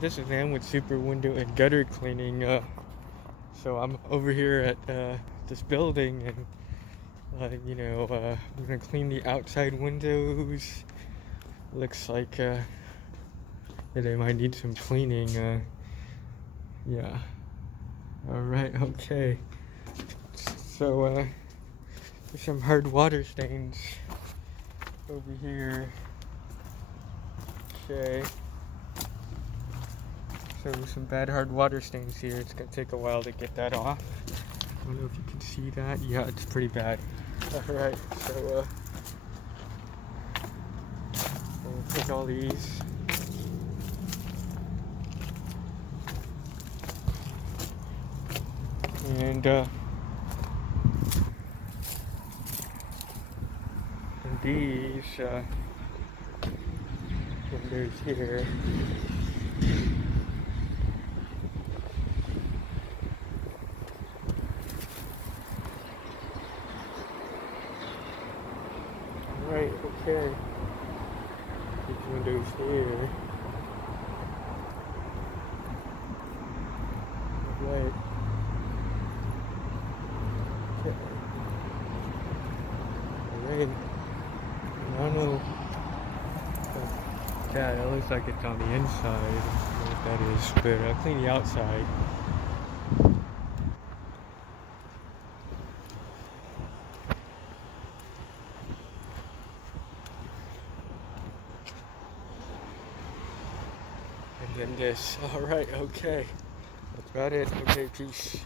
This is Am with Super Window and Gutter Cleaning. So I'm over here at this building, and I'm gonna clean the outside windows. Looks like they might need some cleaning. Yeah. All right. Okay. So there's some hard water stains over here. Okay. So some bad hard water stains here. It's gonna take a while to get that off. I don't know if you can see that. Yeah, it's pretty bad. Alright, so we'll take all these. And these windows here. Right, okay. These windows here. Right. Okay. Alright. I don't know. Yeah, it looks like it's on the inside. I don't know what that is, but I'll clean the outside. And then this. Alright, okay. That's about it. Okay, peace.